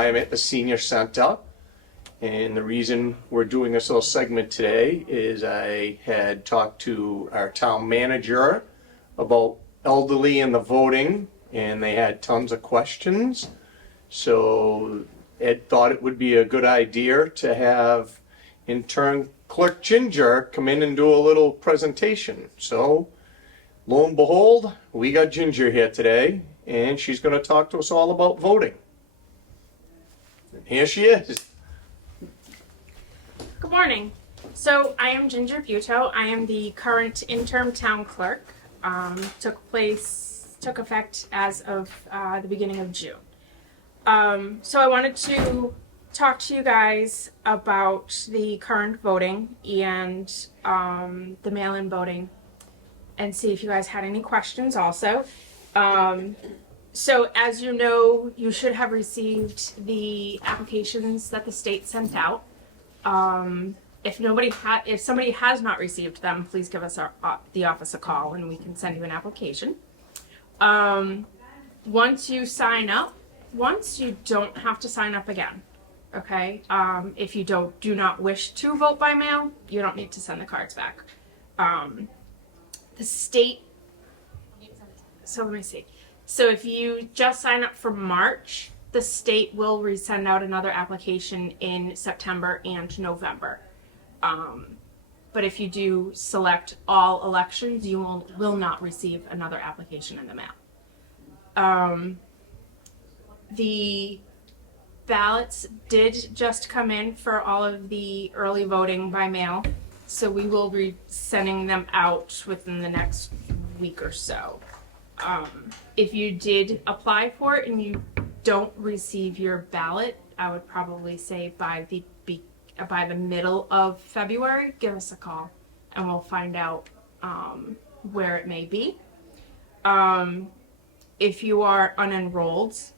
I'm at the senior center, and the reason we're doing this little segment today is I had talked to our town manager about elderly and the voting, and they had tons of questions. So Ed thought it would be a good idea to have intern Clerk Ginger come in and do a little presentation. So lo and behold, we got Ginger here today, and she's going to talk to us all about voting. And here she is. Good morning. So I am Ginger Buteau. I am the current interim town clerk. Took effect as of the beginning of June. So I wanted to talk to you guys about the current voting and the mail-in voting, and see if you guys had any questions also. So as you know, you should have received the applications that the state sent out. If somebody has not received them, please give us the office a call and we can send you an application. Once you sign up, you don't have to sign up again. Okay? If you do not wish to vote by mail, you don't need to send the cards back. The state, so let me see. So if you just sign up for March, the state will resend out another application in September and November. But if you do select all elections, you will not receive another application in the mail. The ballots did just come in for all of the early voting by mail, so we will be sending them out within the next week or so. If you did apply for it and you don't receive your ballot, I would probably say by the middle of February, give us a call and we'll find out where it may be. If you are unenrolled,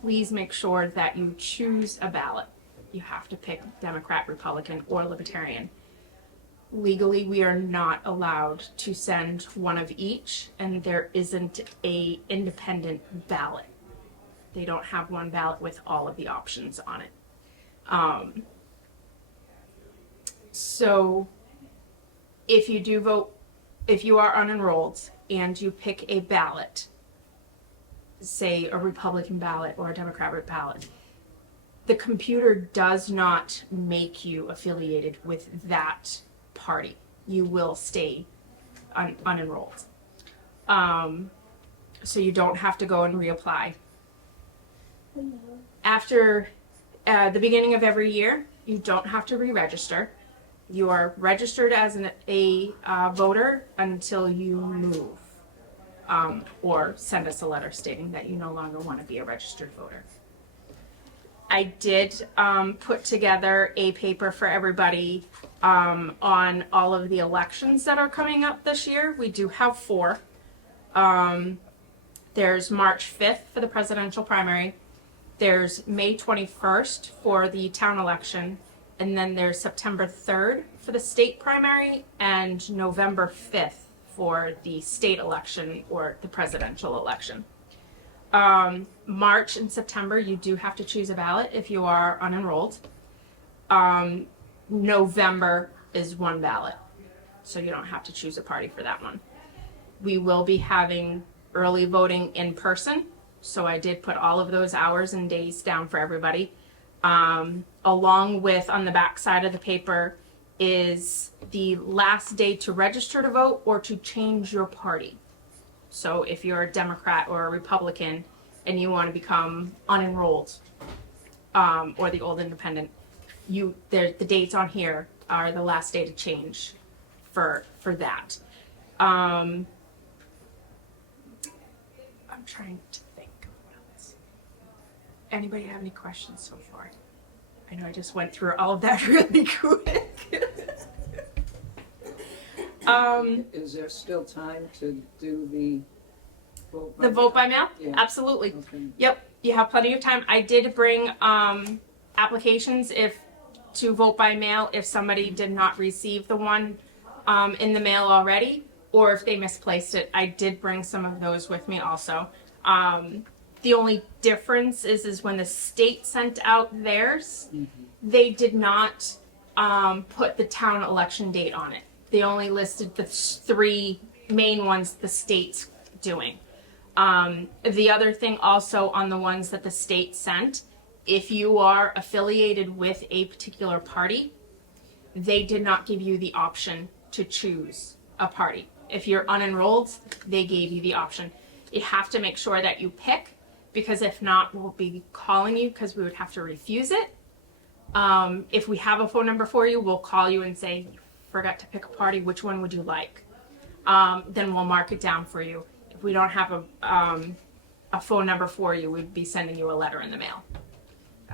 please make sure that you choose a ballot. You have to pick Democrat, Republican, or Libertarian. Legally, we are not allowed to send one of each, and there isn't a independent ballot. They don't have one ballot with all of the options on it. So if you do vote, if you are unenrolled and you pick a ballot, say a Republican ballot or a Democrat ballot, the computer does not make you affiliated with that party. You will stay unenrolled. So you don't have to go and reapply. After the beginning of every year, you don't have to re-register. You are registered as a voter until you move, or send us a letter stating that you no longer want to be a registered voter. I did put together a paper for everybody on all of the elections that are coming up this year. We do have 4. There's March 5th for the presidential primary. There's May 21st for the town election. And then there's September 3rd for the state primary and November 5th for the state election or the presidential election. March and September, you do have to choose a ballot if you are unenrolled. November is 1 ballot, so you don't have to choose a party for that one. We will be having early voting in person, so I did put all of those hours and days down for everybody. Along with, on the back side of the paper, is the last day to register to vote or to change your party. So if you're a Democrat or a Republican and you want to become unenrolled, or the old independent, the dates on here are the last day to change for that. I'm trying to think of what else. Anybody have any questions so far? I know I just went through all of that really quick. Is there still time to do the vote by The vote by mail? Yeah. Absolutely. Okay. Yep, you have plenty of time. I did bring applications to vote by mail if somebody did not receive the one in the mail already, or if they misplaced it. I did bring some of those with me also. The only difference is when the state sent out theirs, they did not put the town election date on it. They only listed the 3 main ones the state's doing. The other thing also on the ones that the state sent, if you are affiliated with a particular party, they did not give you the option to choose a party. If you're unenrolled, they gave you the option. You have to make sure that you pick, because if not, we'll be calling you because we would have to refuse it. If we have a phone number for you, we'll call you and say, you forgot to pick a party, which one would you like? Then we'll mark it down for you. If we don't have a phone number for you, we'd be sending you a letter in the mail.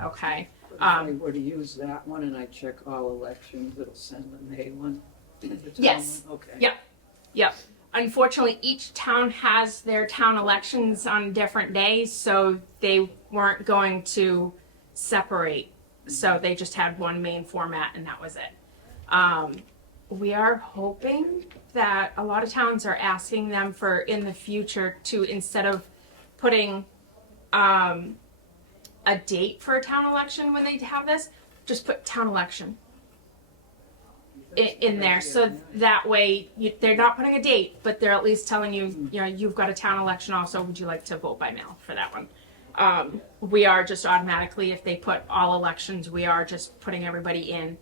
Okay. If I were to use that one and I check all elections, it'll send the May one? The town Yes. one? Okay. Yep. Yep. Unfortunately, each town has their town elections on different days, so they weren't going to separate. So they just had one main format, and that was it. We are hoping that a lot of towns are asking them for in the future to, instead of putting a date for a town election when they have this, just put town election in there. So that way they're not putting a date, but they're at least telling you, you know, you've got a town election also. Would you like to vote by mail for that one? We are just automatically, if they put all elections, we are just putting everybody in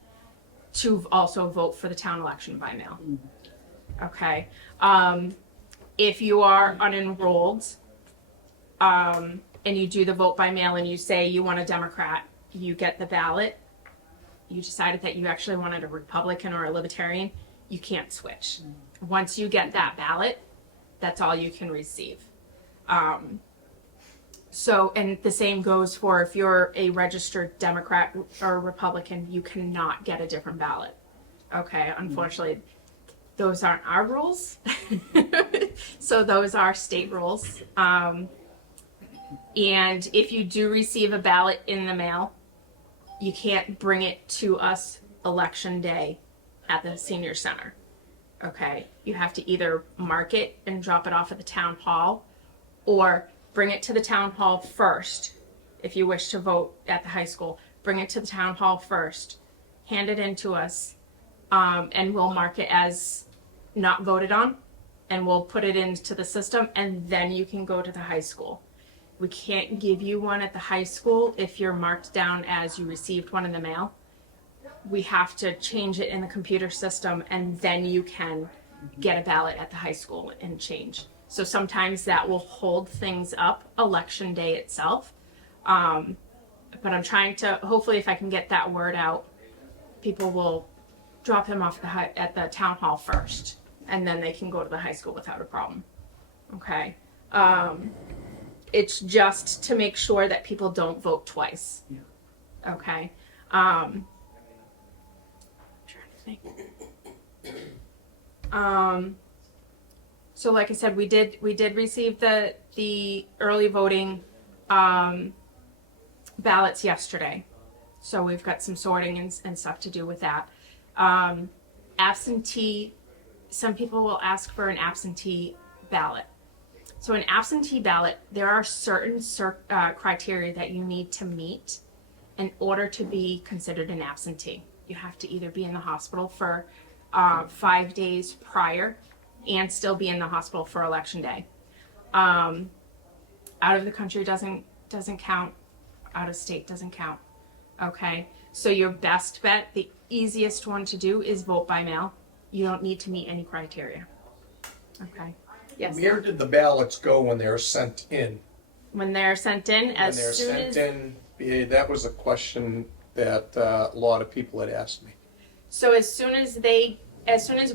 to also vote for the town election by mail. Okay. If you are unenrolled, and you do the vote by mail and you say you want a Democrat, you get the ballot, you decided that you actually wanted a Republican or a Libertarian, you can't switch. Once you get that ballot, that's all you can receive. So, and the same goes for if you're a registered Democrat or Republican, you cannot get a different ballot. Okay, unfortunately, those aren't our rules. So those are state rules. And if you do receive a ballot in the mail, you can't bring it to us election day at the senior center. Okay, you have to either mark it and drop it off at the town hall, or bring it to the town hall first. If you wish to vote at the high school, bring it to the town hall first, hand it in to us, and we'll mark it as not voted on, and we'll put it into the system, and then you can go to the high school. We can't give you one at the high school if you're marked down as you received one in the mail. We have to change it in the computer system, and then you can get a ballot at the high school and change. So sometimes that will hold things up election day itself. But I'm trying to, hopefully if I can get that word out, people will drop them off at the town hall first, and then they can go to the high school without a problem. Okay. It's just to make sure that people don't vote twice. Yeah. Okay. I'm trying to think. So like I said, we did receive the early voting ballots yesterday. So we've got some sorting and stuff to do with that. Absentee, some people will ask for an absentee ballot. So an absentee ballot, there are certain criteria that you need to meet in order to be considered an absentee. You have to either be in the hospital for 5 days prior and still be in the hospital for election day. Out of the country doesn't count. Out of state doesn't count. Okay, so your best bet, the easiest one to do is vote by mail. You don't need to meet any criteria. Okay. Yes. Where did the ballots go when they were sent in? When they're sent in, That was a question that a lot of people had asked me. So as soon as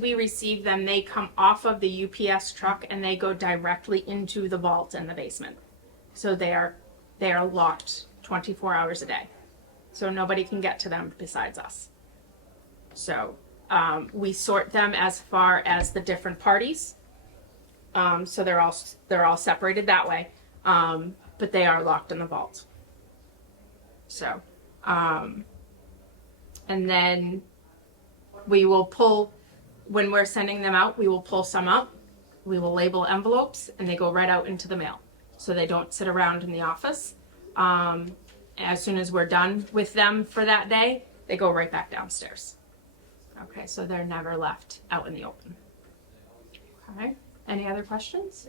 we receive them, they come off of the UPS truck and they go directly into the vault in the basement. So they are locked 24 hours a day. So nobody can get to them besides us. So we sort them as far as the different parties. So they're all separated that way, but they are locked in the vault. So, and then we will pull, when we're sending them out, we will pull some up, we will label envelopes, and they go right out into the mail. so they don't sit around in the office. As soon as we're done with them for that day, they go right back downstairs. Okay, so they're never left out in the open. Okay, any other questions?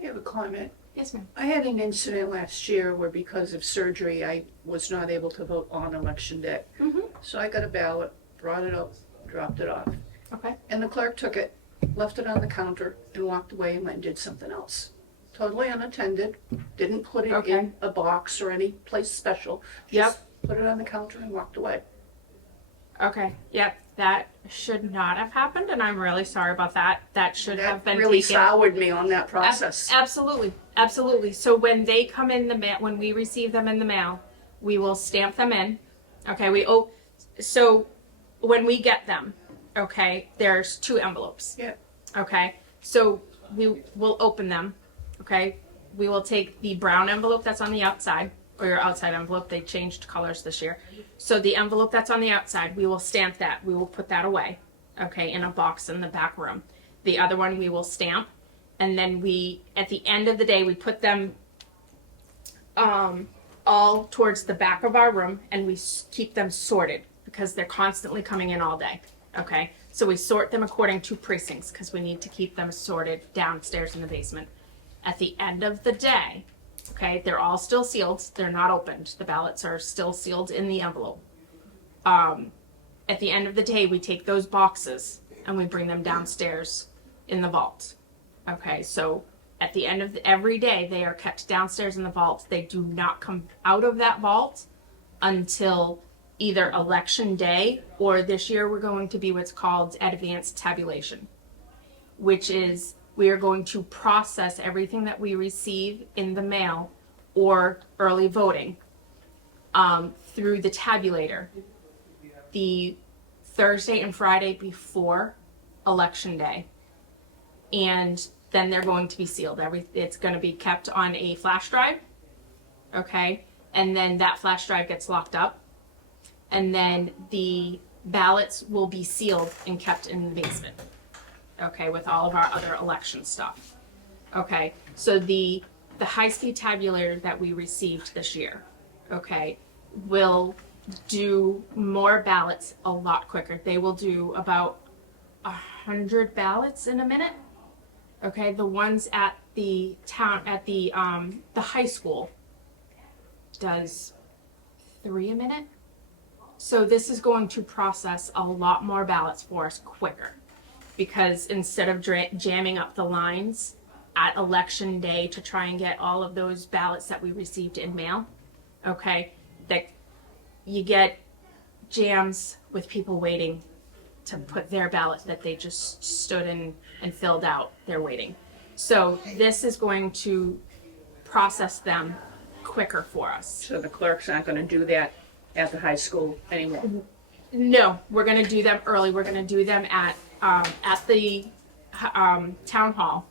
I have a comment. Yes, ma'am. I had an incident last year where because of surgery, I was not able to vote on election day. Mm-hmm. So I got a ballot, brought it up, dropped it off. Okay. And the clerk took it, left it on the counter, and walked away and went and did something else. Totally unattended, didn't put it Okay. in a box or any place special. Yep. Just put it on the counter and walked away. Okay. Yep. That should not have happened, and I'm really sorry about that. That should have That been really taken. soured me on that process. Absolutely, absolutely. So when they come in the mail, when we receive them in the mail, we will stamp them in. Okay. So when we get them, okay, there's 2 envelopes. Yeah. Okay. So we will open them. Okay. We will take the brown envelope that's on the outside, or your outside envelope. They changed colors this year. So the envelope that's on the outside, we will stamp that. We will put that away, okay, in a box in the back room. The other one we will stamp, and then we, at the end of the day, we put them all towards the back of our room, and we keep them sorted because they're constantly coming in all day, okay? So we sort them according to precincts because we need to keep them sorted downstairs in the basement. At the end of the day, okay, they're all still sealed. They're not opened. The ballots are still sealed in the envelope. At the end of the day, we take those boxes and we bring them downstairs in the vault. Okay, so at the end of every day, they are kept downstairs in the vault. They do not come out of that vault until either election day, or this year we're going to be what's called advanced tabulation, which is we are going to process everything that we receive in the mail or early voting through the tabulator the Thursday and Friday before election day. And then they're going to be sealed. It's going to be kept on a flash drive, okay? And then that flash drive gets locked up. And then the ballots will be sealed and kept in the basement, okay, with all of our other election stuff. Okay, so the high-speed tabulator that we received this year, okay, will do more ballots a lot quicker. They will do about 100 ballots in a minute. Okay, the ones at the high school does 3 a minute. So this is going to process a lot more ballots for us quicker, because instead of jamming up the lines at election day to try and get all of those ballots that we received in mail, okay, that you get jams with people waiting to put their ballot that they just stood in and filled out. They're waiting. So this is going to process them quicker for us. So the clerk's not gonna do that at the high school anymore. No, we're going to do them early. We're going to do them at the town hall.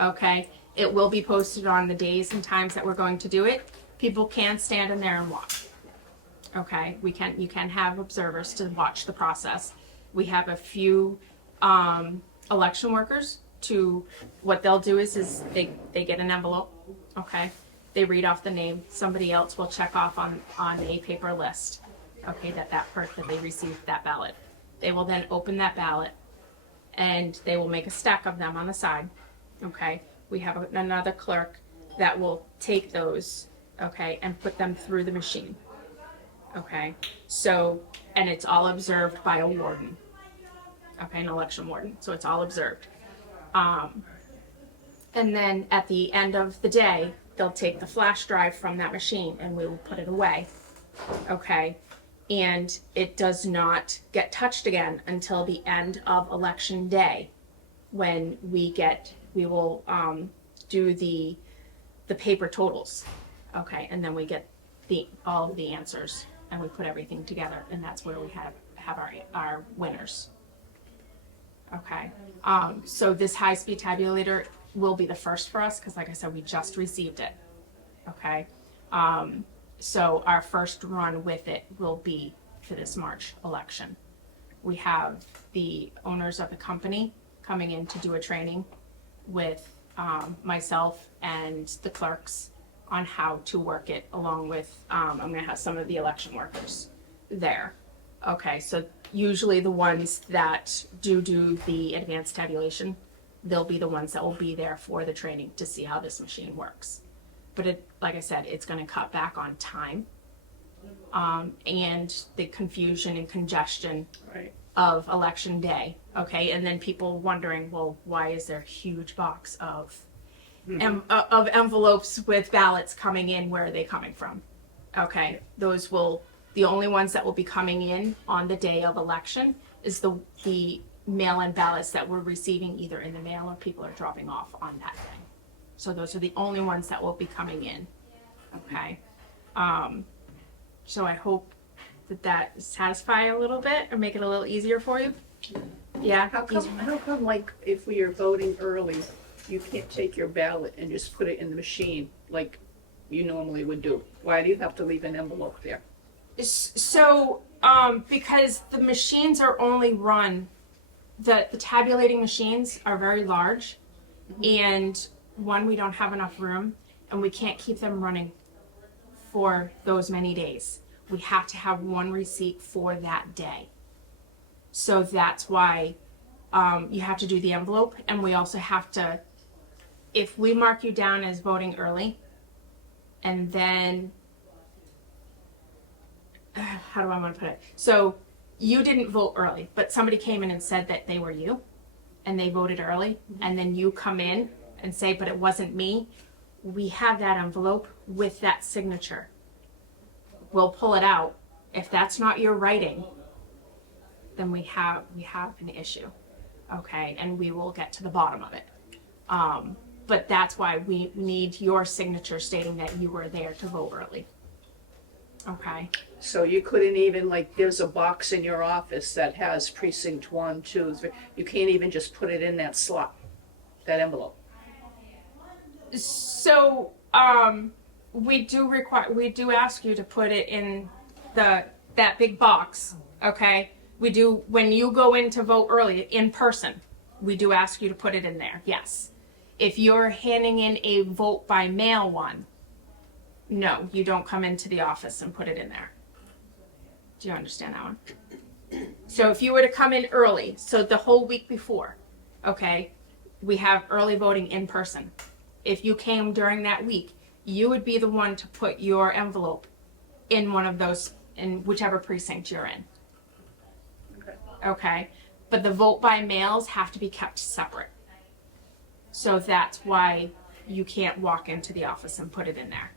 Okay, it will be posted on the days and times that we're going to do it. People can stand in there and watch. Okay, you can have observers to watch the process. We have a few election workers. What they'll do is they get an envelope. Okay, they read off the name. Somebody else will check off on a paper list. Okay, that they received that ballot. They will then open that ballot, and they will make a stack of them on the side. Okay, we have another clerk that will take those, okay, and put them through the machine. Okay, so, and it's all observed by a warden. Okay, an election warden. So it's all observed. And then at the end of the day, they'll take the flash drive from that machine and we will put it away. Okay, and it does not get touched again until the end of election day, when we will do the paper totals. Okay, and then we get all of the answers and we put everything together, and that's where we have our winners. Okay, so this high-speed tabulator will be the first for us because, like I said, we just received it. Okay, so our first run with it will be for this March election. We have the owners of the company coming in to do a training with myself and the clerks on how to work it, along with, I'm gonna have some of the election workers there. Okay, so usually the ones that do the advanced tabulation, they'll be the ones that will be there for the training to see how this machine works. But it, like I said, it's gonna cut back on time, and the confusion and congestion Right. of election day, okay? And then people wondering, well, why is there a huge box of of envelopes with ballots coming in? Where are they coming from? Okay, the only ones that will be coming in on the day of election is the mail-in ballots that we're receiving either in the mail or people are dropping off on that day. So those are the only ones that will be coming in, okay? So I hope that satisfy a little bit or make it a little easier for you. Yeah. How easier. come, like, if we are voting early, you can't take your ballot and just put it in the machine like you normally would do? Why do you have to leave an envelope there? So, because the machines are only run, the tabulating machines are very large, and one, we don't have enough room, and we can't keep them running for those many days. We have to have one receipt for that day. So that's why you have to do the envelope, and we also have to, if we mark you down as voting early, and then how do I want to put it? So you didn't vote early, but somebody came in and said that they were you, and they voted early, and then you come in and say, but it wasn't me. We have that envelope with that signature. We'll pull it out. If that's not your writing, then we have an issue, okay? And we will get to the bottom of it. But that's why we need your signature stating that you were there to vote early. Okay. So you couldn't even, like, there's a box in your office that has precinct 1, 2, 3. You can't even just put it in that slot, that envelope. So, we do ask you to put it in that big box, okay? We do, when you go in to vote early in person, we do ask you to put it in there, yes. If you're handing in a vote by mail one, no, you don't come into the office and put it in there. Do you understand that one? So if you were to come in early, so the whole week before, okay, we have early voting in person. If you came during that week, you would be the one to put your envelope in one of those, in whichever precinct you're in. Okay? But the vote by mails have to be kept separate. So that's why you can't walk into the office and put it in there.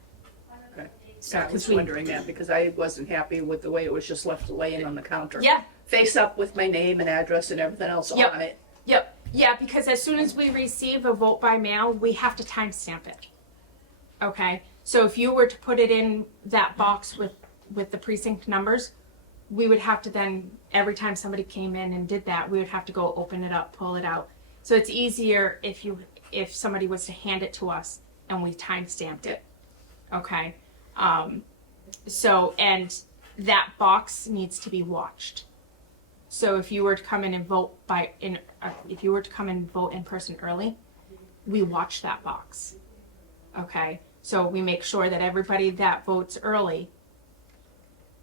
Okay. So, I was 'cause we- wondering that because I wasn't happy with the way it was just left laying on the counter. Yeah. Face up with my name and address and everything else Yep. on it. Yep. Yeah, because as soon as we receive a vote by mail, we have to timestamp it. Okay? So if you were to put it in that box with the precinct numbers, we would have to then, every time somebody came in and did that, we would have to go open it up, pull it out. So it's easier if somebody was to hand it to us and we timestamped it. Okay? So, and that box needs to be watched. So if you were to come in and vote if you were to come and vote in person early, we watch that box. Okay? So we make sure that everybody that votes early,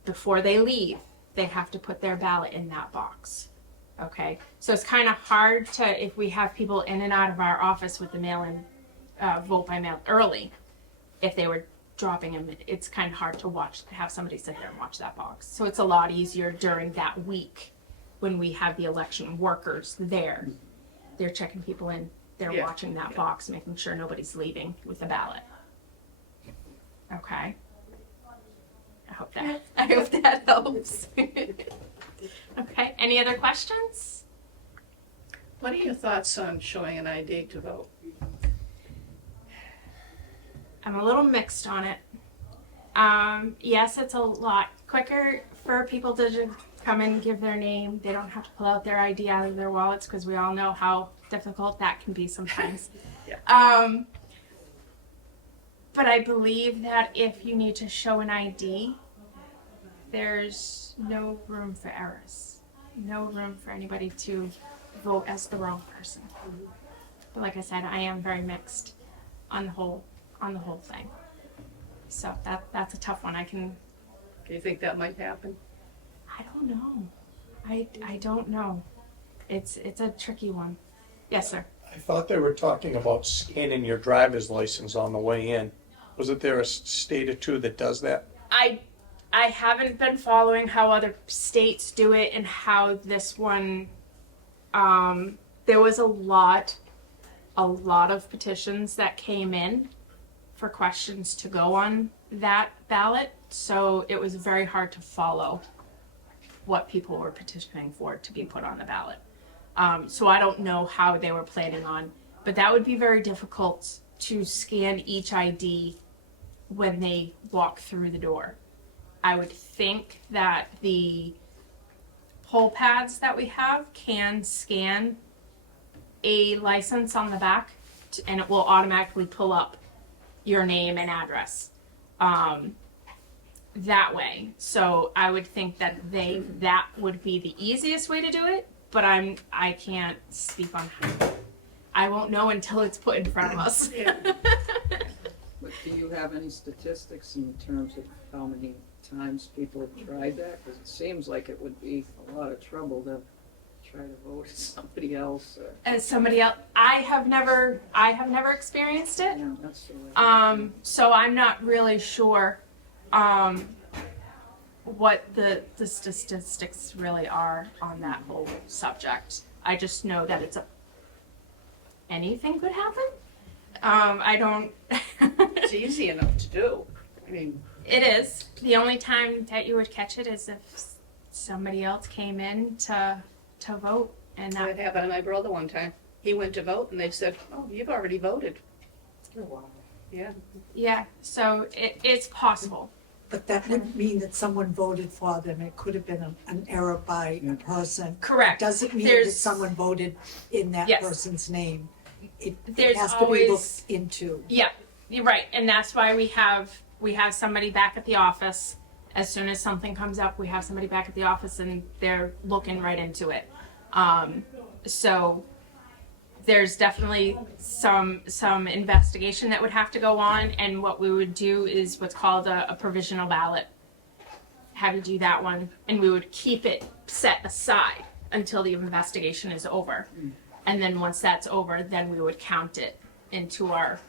before they leave, they have to put their ballot in that box. Okay? So it's kind of hard to, if we have people in and out of our office with the mail-in, vote by mail early, if they were dropping them, it's kind of hard to have somebody sit there and watch that box. So it's a lot easier during that week when we have the election workers there. They're checking people in, they're watching that box, making sure nobody's leaving with the ballot. Okay? I hope that helps. Okay, any other questions? What are your thoughts on showing an ID to vote? I'm a little mixed on it. Yes, it's a lot quicker for people to just come in and give their name. They don't have to pull out their ID out of their wallets because we all know how difficult that can be sometimes. Yeah. But I believe that if you need to show an ID, there's no room for errors. No room for anybody to vote as the wrong person. But like I said, I am very mixed on the whole thing. So that's a tough one. Do you think that might happen? I don't know. I don't know. It's a tricky one. Yes, sir. I thought they were talking about scanning your driver's license on the way in. Wasn't there a state or two that does that? I haven't been following how other states do it and how this one. There was a lot of petitions that came in for questions to go on that ballot, so it was very hard to follow what people were petitioning for to be put on the ballot. So I don't know how they were planning on, but that would be very difficult to scan each ID when they walk through the door. I would think that the poll pads that we have can scan a license on the back and it will automatically pull up your name and address that way. So I would think that that would be the easiest way to do it, but I can't speak on how. I won't know until it's put in front of us. Yeah. But do you have any statistics in terms of how many times people have tried that? Because it seems like it would be a lot of trouble to try to vote as somebody else. As somebody else, I have never experienced it. Yeah, that's the way. So I'm not really sure what the statistics really are on that whole subject. I just know that anything could happen. I don't. It's easy enough to do. I mean, It is. The only time that you would catch it is if somebody else came in to vote, and that that. happened to my brother one time. He went to vote and they said, "Oh, you've already voted." Oh, wow. Yeah. Yeah. So it's possible. But that wouldn't mean that someone voted for them. It could have been an error by a person. Correct. Doesn't mean that There's- someone voted in that Yes. person's name. It There's has to be always- looked into. Yeah, you're right, and that's why we have somebody back at the office. As soon as something comes up, we have somebody back at the office, and they're looking right into it. So there's definitely some investigation that would have to go on, and what we would do is what's called a provisional ballot. Have you do that one, and we would keep it set aside until the investigation is over. And then once that's over, then we would count it into our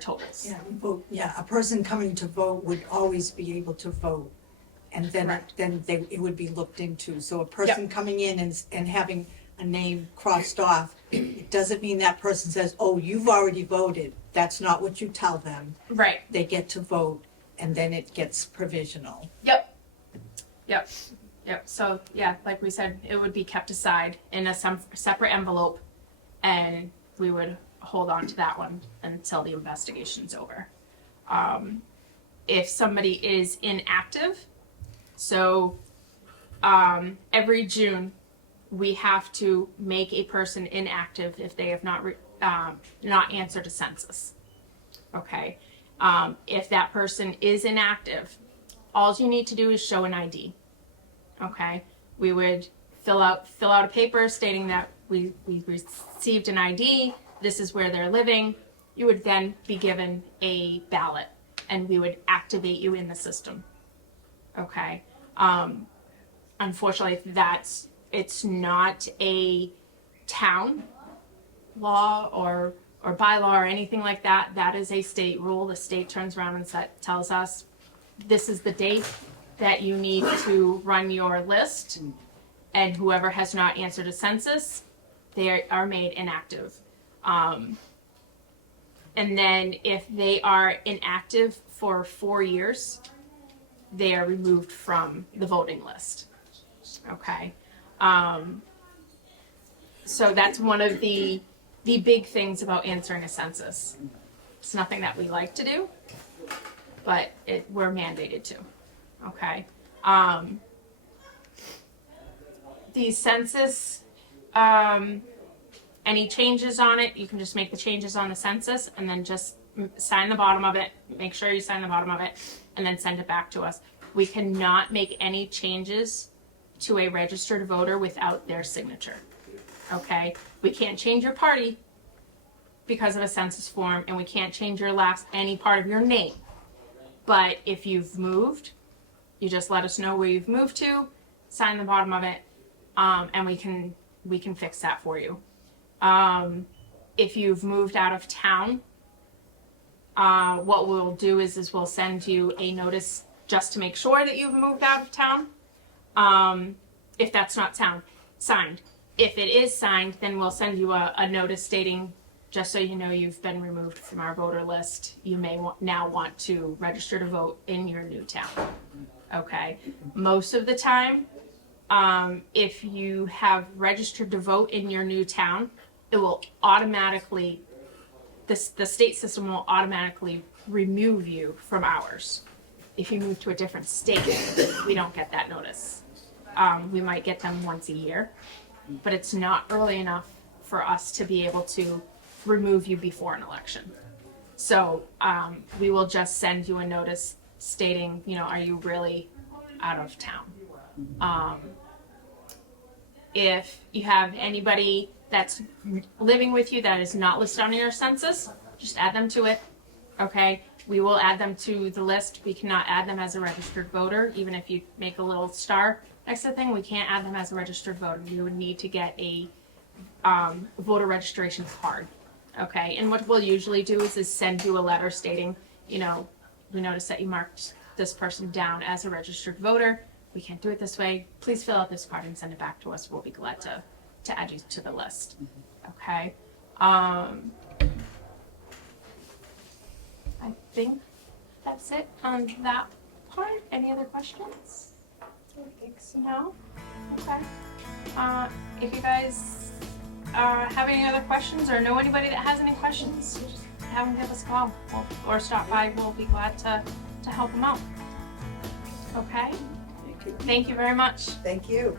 totals. Yeah, vote, yeah, a person coming to vote would always be able to vote. And then, Correct. it would be looked into. So a person coming in and having a name crossed off, it doesn't mean that person says, oh, you've already voted. That's not what you tell them. Right. They get to vote, and then it gets provisional. Yep. So yeah, like we said, it would be kept aside in a separate envelope, and we would hold on to that one until the investigation's over. If somebody is inactive, so every June we have to make a person inactive if they have not answered a census. Okay, if that person is inactive, all you need to do is show an ID. Okay, we would fill out a paper stating that we received an ID. This is where they're living. You would then be given a ballot, and we would activate you in the system. Okay. Unfortunately, it's not a town law or bylaw or anything like that. That is a state rule. The state turns around and tells us this is the date that you need to run your list, and whoever has not answered a census, they are made inactive. And then if they are inactive for 4 years, they are removed from the voting list. Okay. So that's one of the big things about answering a census. It's nothing that we like to do, but we're mandated to. Okay. The census, any changes on it, you can just make the changes on the census and then just sign the bottom of it. Make sure you sign the bottom of it and then send it back to us. We cannot make any changes to a registered voter without their signature. Okay? We can't change your party. because of a census form, and we can't change any part of your name. But if you've moved, you just let us know where you've moved to, sign the bottom of it, and we can fix that for you. If you've moved out of town, what we'll do is we'll send you a notice just to make sure that you've moved out of town. If that's not signed. If it is signed, then we'll send you a notice stating, just so you know you've been removed from our voter list, you may now want to register to vote in your new town. Okay? Most of the time, if you have registered to vote in your new town, it will automatically, the state system will automatically remove you from ours. If you move to a different state, we don't get that notice. We might get them once a year, but it's not early enough for us to be able to remove you before an election. So we will just send you a notice stating, are you really out of town? If you have anybody that's living with you that is not listed on your census, just add them to it, okay? We will add them to the list. We cannot add them as a registered voter. Even if you make a little star next to the thing, we can't add them as a registered voter. You would need to get a voter registration card, okay? And what we'll usually do is send you a letter stating, we noticed that you marked this person down as a registered voter. We can't do it this way. Please fill out this card and send it back to us. We'll be glad to add you to the list, okay? I think that's it on that part. Any other questions? No? Okay. If you guys have any other questions or know anybody that has any questions, just have them give us a call or stop by. We'll be glad to help them out. Okay? Thank you. Thank you very much. Thank you.